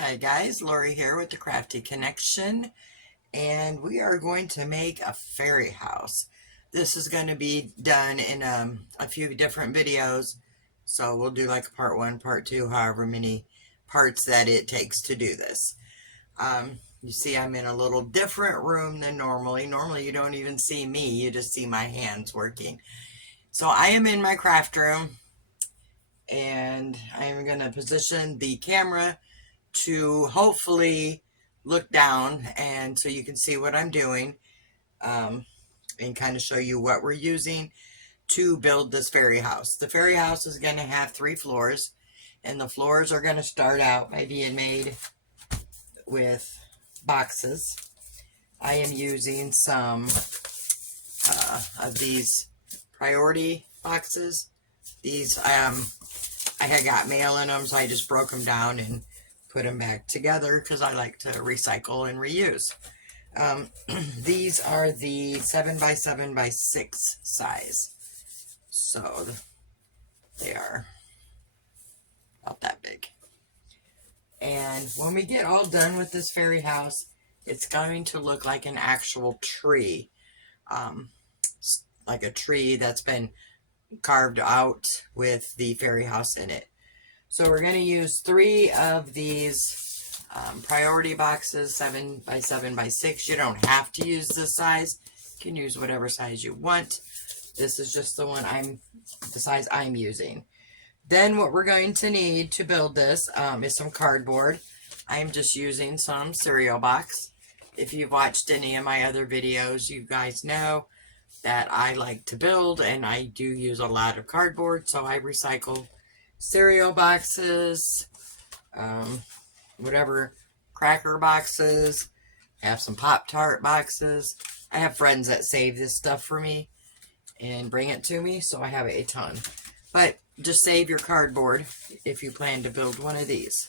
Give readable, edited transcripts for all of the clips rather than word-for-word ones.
Hi guys, Lori here with the Crafty Connection, and we are going to make a fairy house. This is going to be done in a few different videos, so we'll do like part one, part two, however many parts that it takes to do this. You see I'm in a little different room than normally. Normally you don't even see me, you just see my hands working. So I am in my craft room, and I am going to position the camera to hopefully look down and so you can see what I'm doing, and kind of show you what we're using to build this fairy house. The fairy house is going to have 3 floors, and the floors are going to start out by being made with boxes. I am using some of these priority boxes. These I had got mail in them, so I just broke them down and put them back together because I like to recycle and reuse. These are the 7x7x6 size, so they are about that big. And when we get all done with this fairy house, it's going to look like an actual tree, like a tree that's been carved out with the fairy house in it. So we're going to use 3 of these priority boxes, 7x7x6. You don't have to use this size. You can use whatever size you want. This is just the size I'm using. Then what we're going to need to build this is some cardboard. I'm just using some cereal box. If you've watched any of my other videos, you guys know that I like to build, and I do use a lot of cardboard, so I recycle cereal boxes, whatever, cracker boxes. I have some Pop-Tart boxes. I have friends that save this stuff for me and bring it to me, so I have a ton. But just save your cardboard if you plan to build one of these.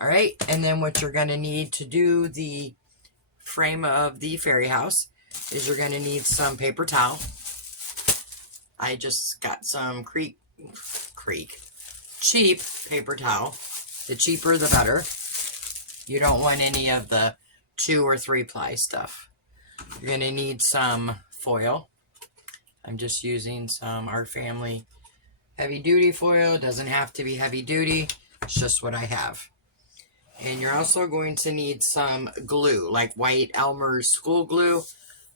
Alright, and then what you're going to need to do the frame of the fairy house is you're going to need some paper towel. I just got some cheap paper towel. The cheaper the better. You don't want any of the 2 or 3 ply stuff. You're going to need some foil. I'm just using some Art Family heavy duty foil. It doesn't have to be heavy duty. It's just what I have. And you're also going to need some glue, like white Elmer's school glue.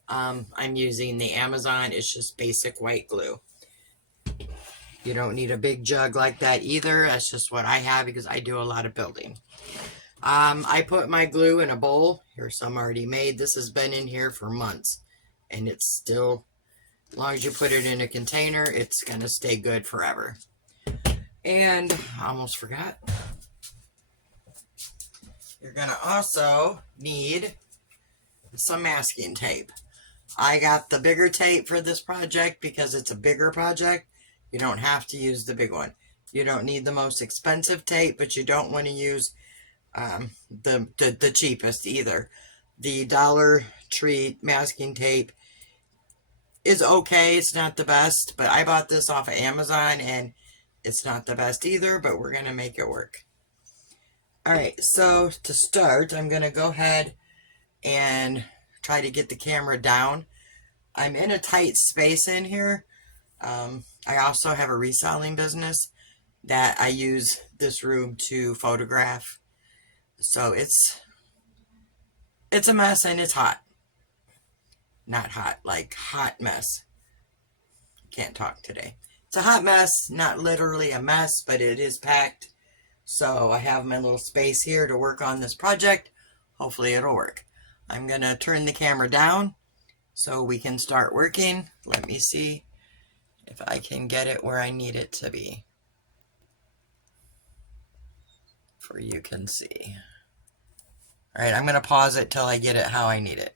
I'm using the Amazon. It's just basic white glue. You don't need a big jug like that either. That's just what I have because I do a lot of building. I put my glue in a bowl. Here's some already made. This has been in here for months, and it's still, as long as you put it in a container, it's going to stay good forever. And I almost forgot. You're going to also need some masking tape. I got the bigger tape for this project because it's a bigger project. You don't have to use the big one. You don't need the most expensive tape, but you don't want to use the cheapest either. The Dollar Tree masking tape is okay. It's not the best, but I bought this off of Amazon, and it's not the best either, but we're going to make it work. Alright, so to start, I'm going to go ahead and try to get the camera down. I'm in a tight space in here. I also have a reselling business that I use this room to photograph. So it's a mess, and it's hot. Not hot, like hot mess. Can't talk today. It's a hot mess, not literally a mess, but it is packed. So I have my little space here to work on this project. Hopefully it'll work. I'm going to turn the camera down so we can start working. Let me see if I can get it where I need it to be, for you can see. Alright, I'm going to pause it till I get it how I need it.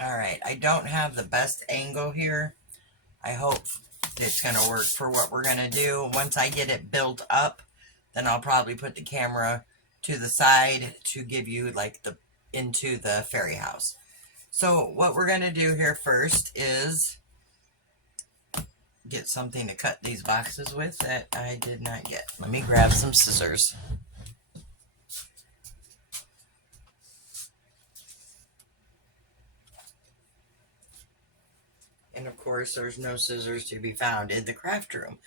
Alright, I don't have the best angle here. I hope it's going to work for what we're going to do. Once I get it built up, then I'll probably put the camera to the side to give you like into the fairy house. So what we're going to do here first is get something to cut these boxes with that I did not get. Let me grab some scissors. And of course, there's no scissors to be found in the craft room.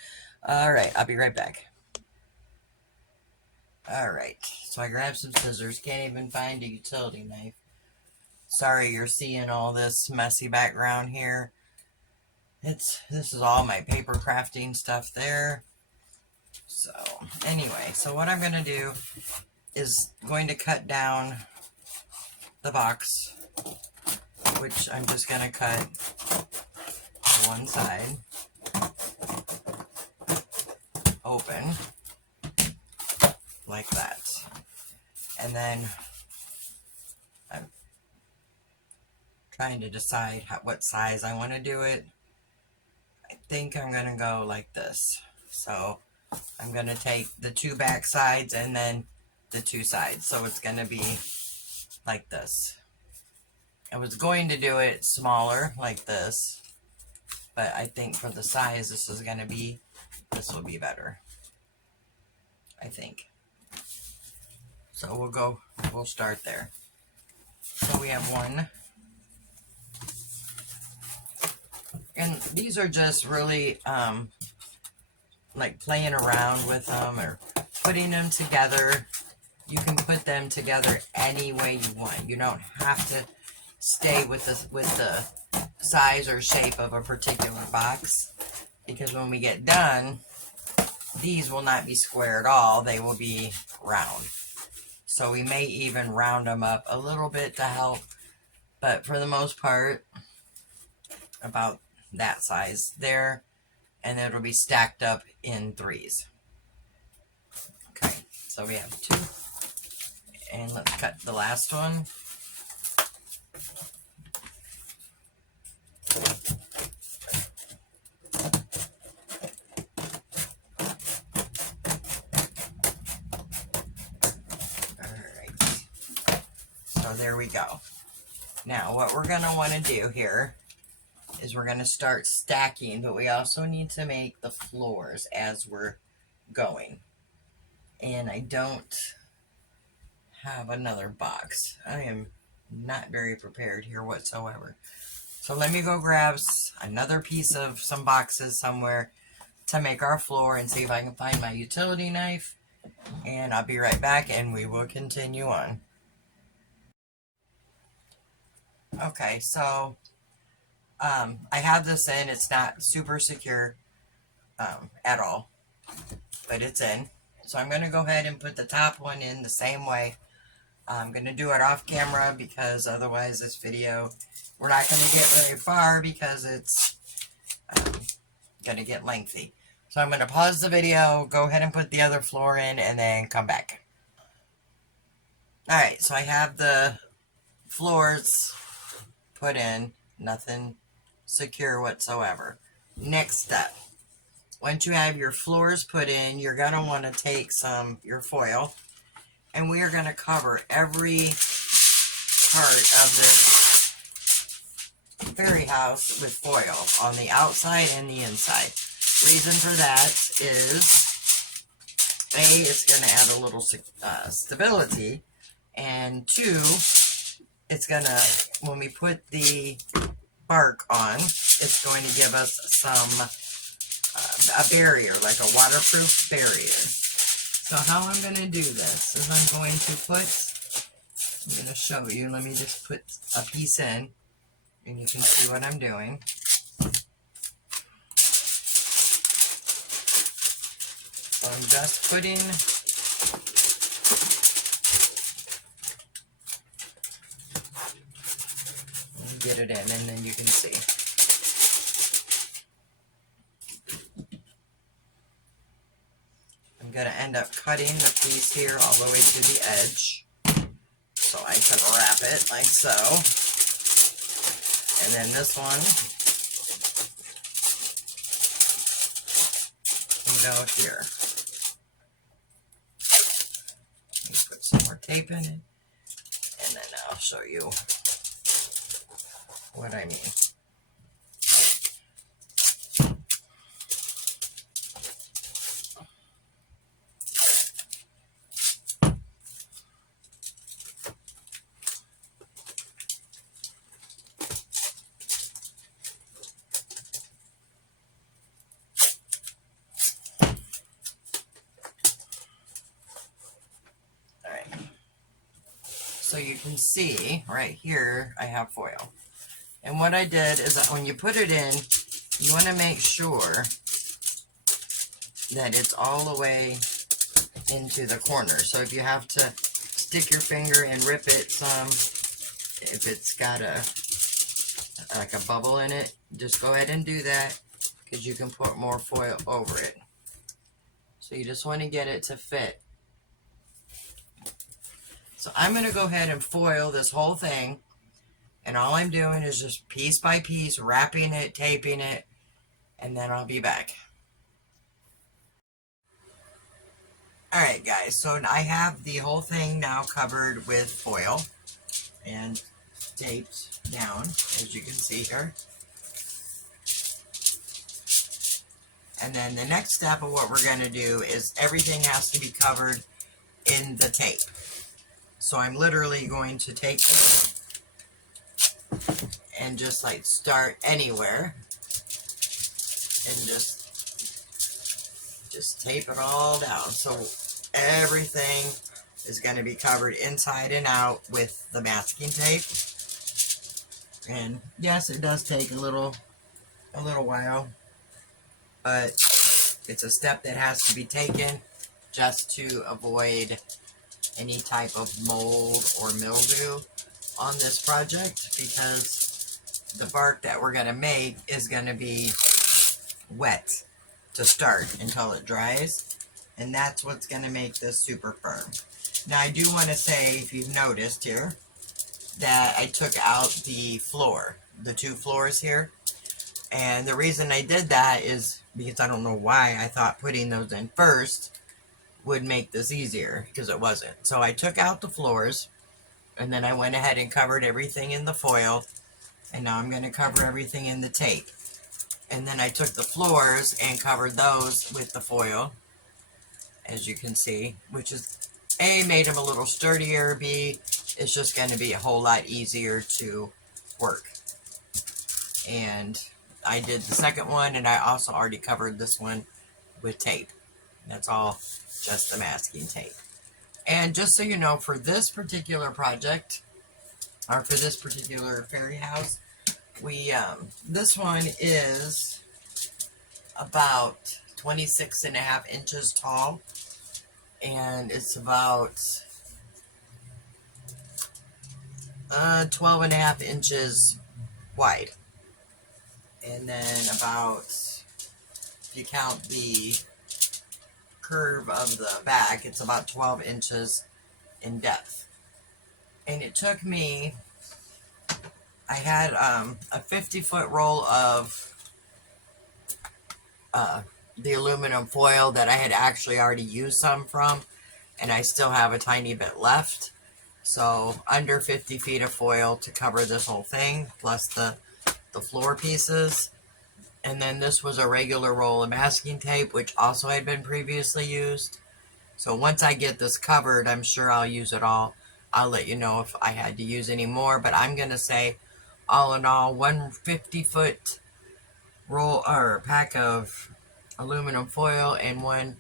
All right, I'll be right back. All right, so I grabbed some scissors. Can't even find a utility knife. Sorry you're seeing all this messy background here. This is all my paper crafting stuff there. So anyway, so what I'm going to do is going to cut down the box, which I'm just going to cut one side open like that. And then I'm trying to decide what size I want to do it. I think I'm going to go like this. So I'm going to take the two back sides and then the two sides. So it's going to be like this. I was going to do it smaller like this, but I think for the size this is going to be, this will be better, I think. So we'll start there. So we have one. And these are just really like playing around with them or putting them together. You can put them together any way you want. You don't have to stay with the size or shape of a particular box, because when we get done, these will not be square at all. They will be round. So we may even round them up a little bit to help, but for the most part, about that size there, and it'll be stacked up in threes. Okay, so we have two, and let's cut the last one. Alright, so there we go. Now what we're going to want to do here is we're going to start stacking, but we also need to make the floors as we're going. And I don't have another box. I am not very prepared here whatsoever. So let me go grab another piece of some boxes somewhere to make our floor and see if I can find my utility knife. And I'll be right back and we will continue on. Okay, so I have this in. It's not super secure at all, but it's in. So I'm going to go ahead and put the top one in the same way. I'm going to do it off camera because otherwise this video, we're not going to get very far because it's going to get lengthy. So I'm going to pause the video, go ahead and put the other floor in, and then come back. Alright, so I have the floors put in. Nothing secure whatsoever. Next step. Once you have your floors put in, you're going to want to take your foil, and we are going to cover every part of this fairy house with foil on the outside and the inside. Reason for that is, A, it's going to add a little stability, and 2, it's going to, when we put the bark on, it's going to give us a barrier, like a waterproof barrier. So how I'm going to do this is I'm going to show you. Let me just put a piece in, and you can see what I'm doing. So I'm just putting get it in, and then you can see. I'm going to end up cutting the piece here all the way to the edge, so I can wrap it like so. And then this one can go here. Let me put some more tape in it, and then I'll show you what I mean. you can see right here, I have foil. And what I did is that when you put it in, you want to make sure that it's all the way into the corner. So if you have to stick your finger and rip it some, if it's got like a bubble in it, just go ahead and do that, because you can put more foil over it. So you just want to get it to fit. So I'm going to go ahead and foil this whole thing, and all I'm doing is just piece by piece wrapping it, taping it, and then I'll be back. Alright guys, so I have the whole thing now covered with foil and taped down, as you can see here. And then the next step of what we're going to do is everything has to be covered in the tape. So I'm literally going to take this and just like start anywhere and just tape it all down. So everything is going to be covered inside and out with the masking tape. And yes, it does take a little while, but it's a step that has to be taken just to avoid any type of mold or mildew on this project, because the bark that we're going to make is going to be wet to start until it dries, and that's what's going to make this super firm. Now I do want to say, if you've noticed here, that I took out the floor, the two floors here. And the reason I did that is because I don't know why I thought putting those in first would make this easier, because it wasn't. So I took out the floors, and then I went ahead and covered everything in the foil, and now I'm going to cover everything in the tape. And then I took the floors and covered those with the foil, as you can see, which is A, made them a little sturdier, B, it's just going to be a whole lot easier to work. And I did the second one, and I also already covered this one with tape. That's all just the masking tape. And just so you know, for this particular project, or for this particular fairy house, we this one is about 26.5 inches tall, and it's about 12.5 inches wide. And then about, if you count the curve of the back, it's about 12 inches in depth. And it took me, I had a 50-foot roll of the aluminum foil that I had actually already used some from, and I still have a tiny bit left. So under 50 feet of foil to cover this whole thing, plus the floor pieces. And then this was a regular roll of masking tape, which also had been previously used. So once I get this covered, I'm sure I'll use it all. I'll let you know if I had to use any more, but I'm going to say, all in all, one 50-foot roll or pack of aluminum foil and one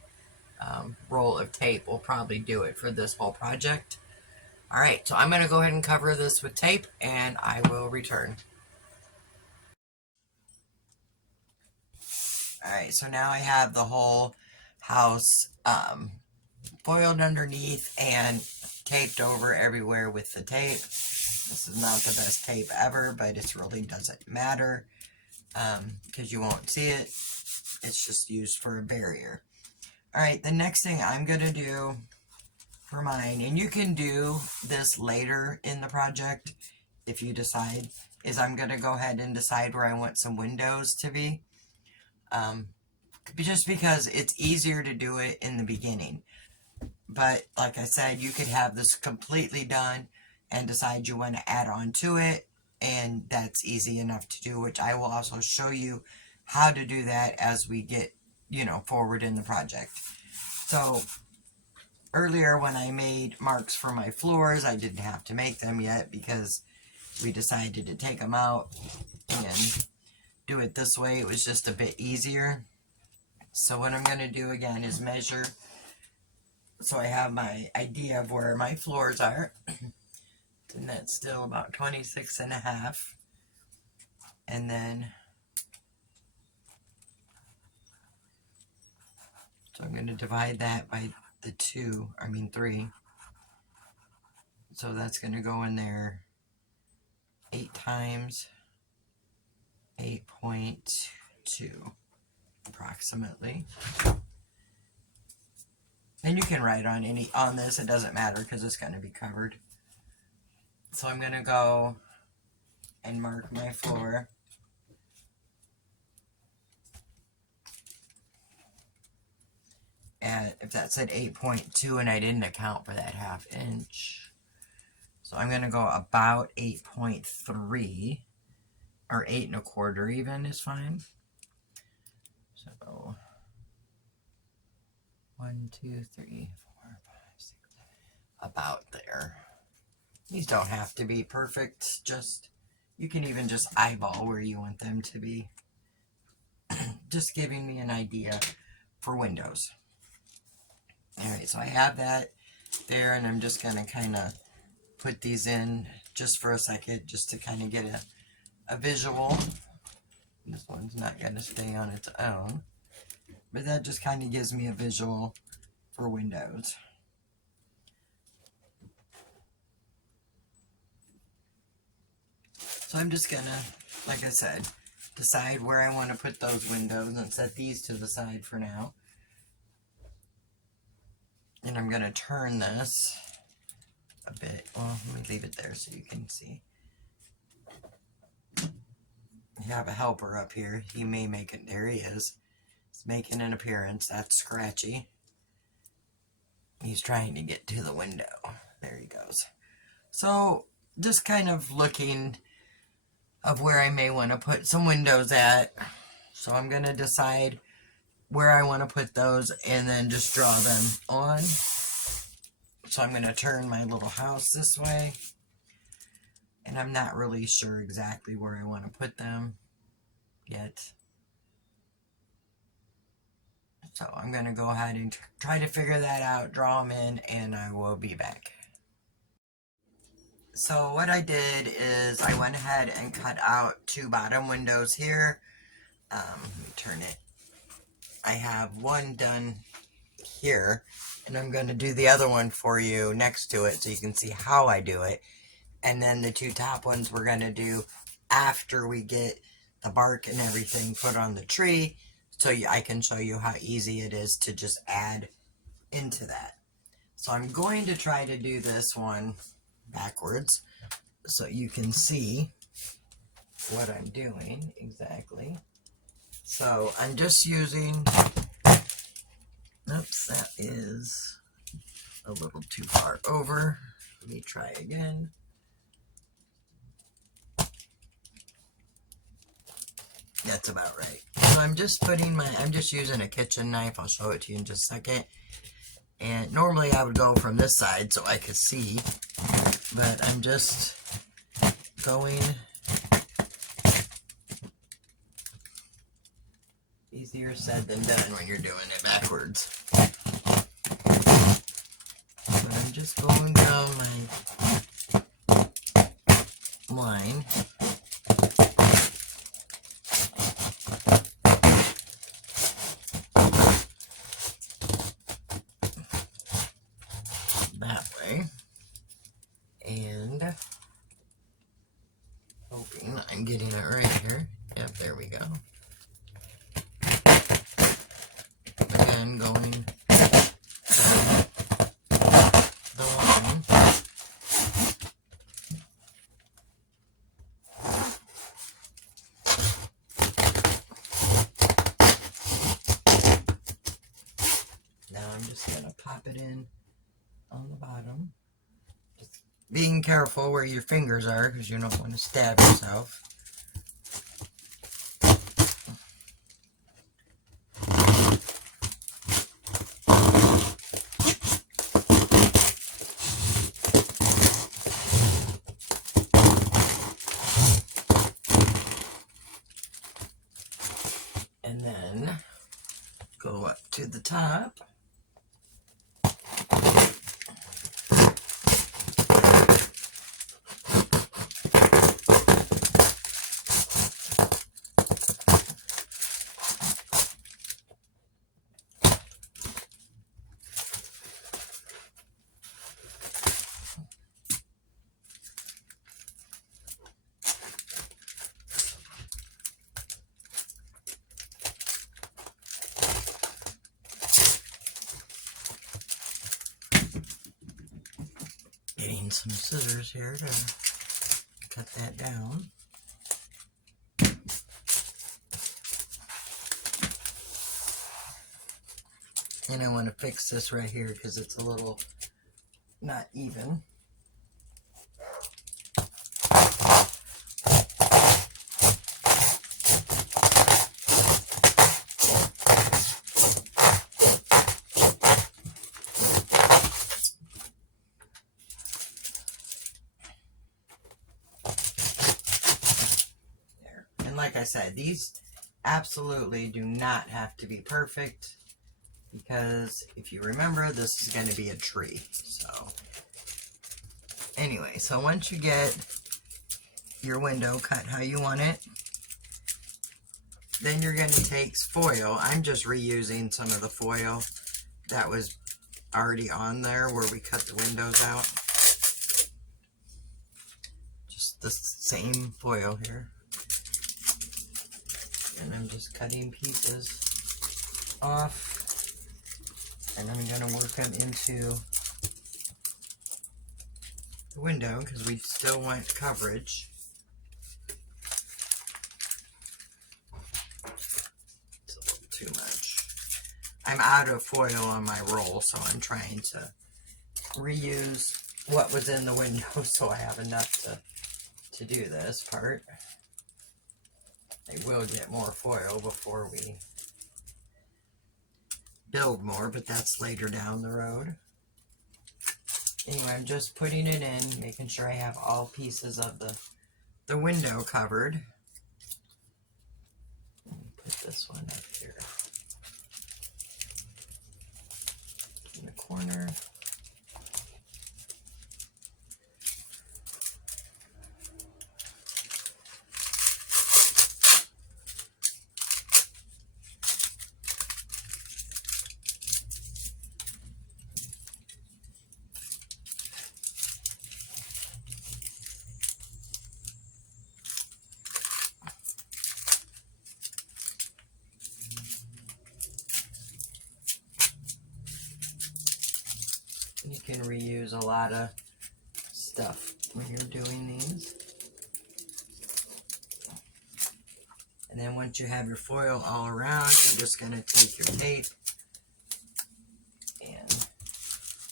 roll of tape will probably do it for this whole project. Alright, so I'm going to go ahead and cover this with tape, and I will return. Alright, so now I have the whole house foiled underneath and taped over everywhere with the tape. This is not the best tape ever, but it really doesn't matter because you won't see it. It's just used for a barrier. Alright, the next thing I'm going to do for mine, and you can do this later in the project if you decide, is I'm going to go ahead and decide where I want some windows to be. Just because it's easier to do it in the beginning. But like I said, you could have this completely done and decide you want to add on to it, and that's easy enough to do, which I will also show you how to do that as we get, you know, forward in the project. So earlier when I made marks for my floors, I didn't have to make them yet because we decided to take them out and do it this way. It was just a bit easier. So what I'm going to do again is measure, so I have my idea of where my floors are. And that's still about 26.5. And then, so I'm going to divide that by the 3. So that's going to go in there 8 times 8.2 approximately. And you can write on this, it doesn't matter because it's going to be covered. So I'm going to go and mark my floor. And if that said 8.2 and I didn't account for that 1/2 inch. So I'm going to go about 8.3 or 8 1/4 even is fine. So 1, 2, 3, 4, 5, 6, about there. These don't have to be perfect, just you can even just eyeball where you want them to be. Just giving me an idea for windows. Alright, so I have that there, and I'm just going to kind of put these in just for a second, just to kind of get a visual. This one's not going to stay on its own, but that just kind of gives me a visual for windows. So I'm just going to, like I said, decide where I want to put those windows and set these to the side for now. And I'm going to turn this a bit. Well, let me leave it there so you can see. You have a helper up here. He may make it. There he is. He's making an appearance. That's Scratchy. He's trying to get to the window. There he goes. So, just kind of looking of where I may want to put some windows at. So I'm going to decide where I want to put those and then just draw them on. So I'm going to turn my little house this way. And I'm not really sure exactly where I want to put them yet. So I'm going to go ahead and try to figure that out, draw them in, and I will be back. So what I did is I went ahead and cut out 2 bottom windows here. Let me turn it. I have one done here, and I'm going to do the other one for you next to it so you can see how I do it. And then the 2 top ones we're going to do after we get the bark and everything put on the tree, so I can show you how easy it is to just add into that. So I'm going to try to do this one backwards so you can see what I'm doing exactly. So I'm just using, oops, that is a little too far over. Let me try again. That's about right. So I'm just I'm just using a kitchen knife. I'll show it to you in just a second. And normally I would go from this side so I could see, but I'm just going. Easier said than done when you're doing it backwards. But I'm just going down my line. That way. And hoping I'm getting it right here. Yep, there we go. Again, going down the line. Now I'm just going to pop it in on the bottom. Just being careful where your fingers are because you don't want to stab yourself. And then go up to the top. using some scissors here to cut that down. And I want to fix this right here because it's a little not even. There. And like I said, these absolutely do not have to be perfect, because if you remember, this is going to be a tree. So anyway, so once you get your window cut how you want it, then you're going to take foil. I'm just reusing some of the foil that was already on there where we cut the windows out. Just the same foil here. And I'm just cutting pieces off. And I'm going to work them into the window because we still want coverage. It's a little too much. I'm out of foil on my roll, so I'm trying to reuse what was in the window so I have enough to do this part. I will get more foil before we build more, but that's later down the road. Anyway, I'm just putting it in, making sure I have all pieces of the window covered. Let me put this one up here in the corner. You can reuse a lot of stuff when you're doing these. And then once you have your foil all around, you're just going to take your tape and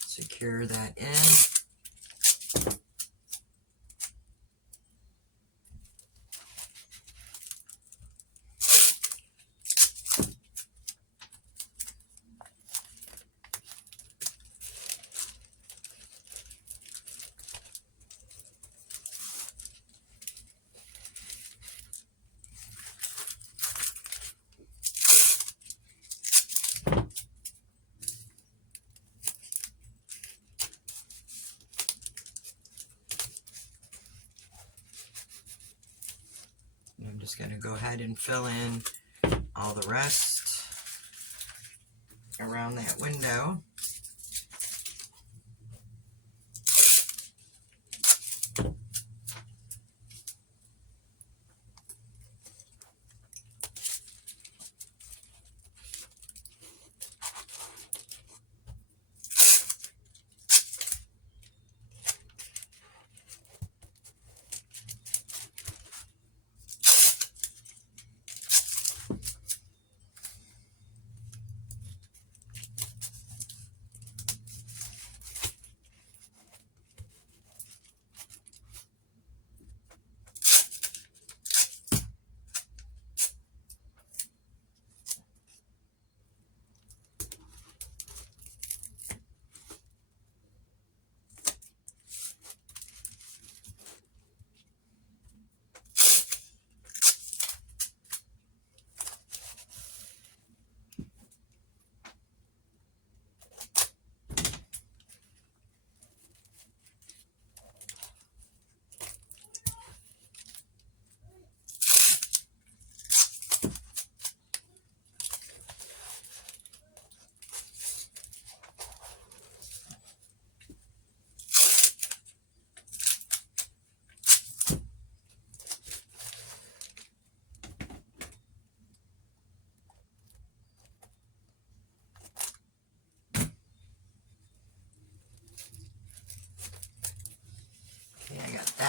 secure that in. I'm just going to go ahead and fill in all the rest around that window.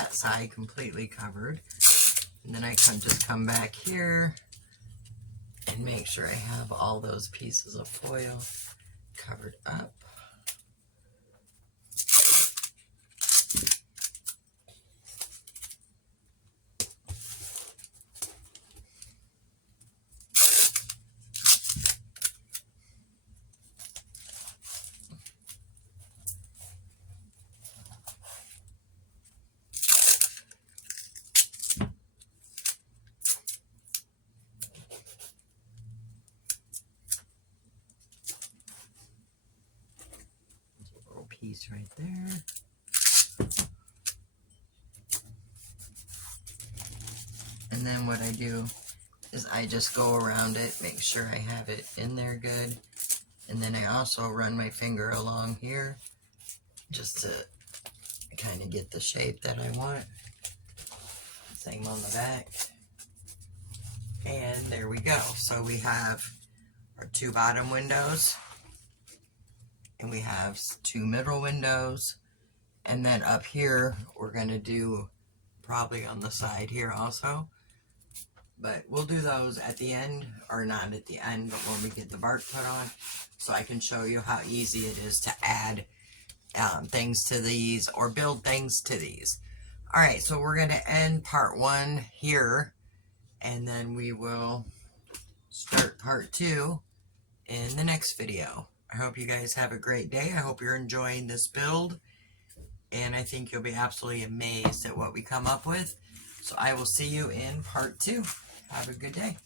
that side completely covered. And then I can just come back here and make sure I have all those pieces of foil covered up. Piece right there. And then what I do is I just go around it, make sure I have it in there good. And then I also run my finger along here just to kind of get the shape that I want. Same on the back. And there we go. So we have our 2 bottom windows. And we have 2 middle windows, and then up here we're going to do probably on the side here also, but we'll do those at the end, or not at the end, but when we get the bark put on, so I can show you how easy it is to add things to these or build things to these. Alright, so we're going to end part 1 here, and then we will start part 2 in the next video. I hope you guys have a great day. I hope you're enjoying this build. And I think you'll be absolutely amazed at what we come up with. So I will see you in part 2. Have a good day.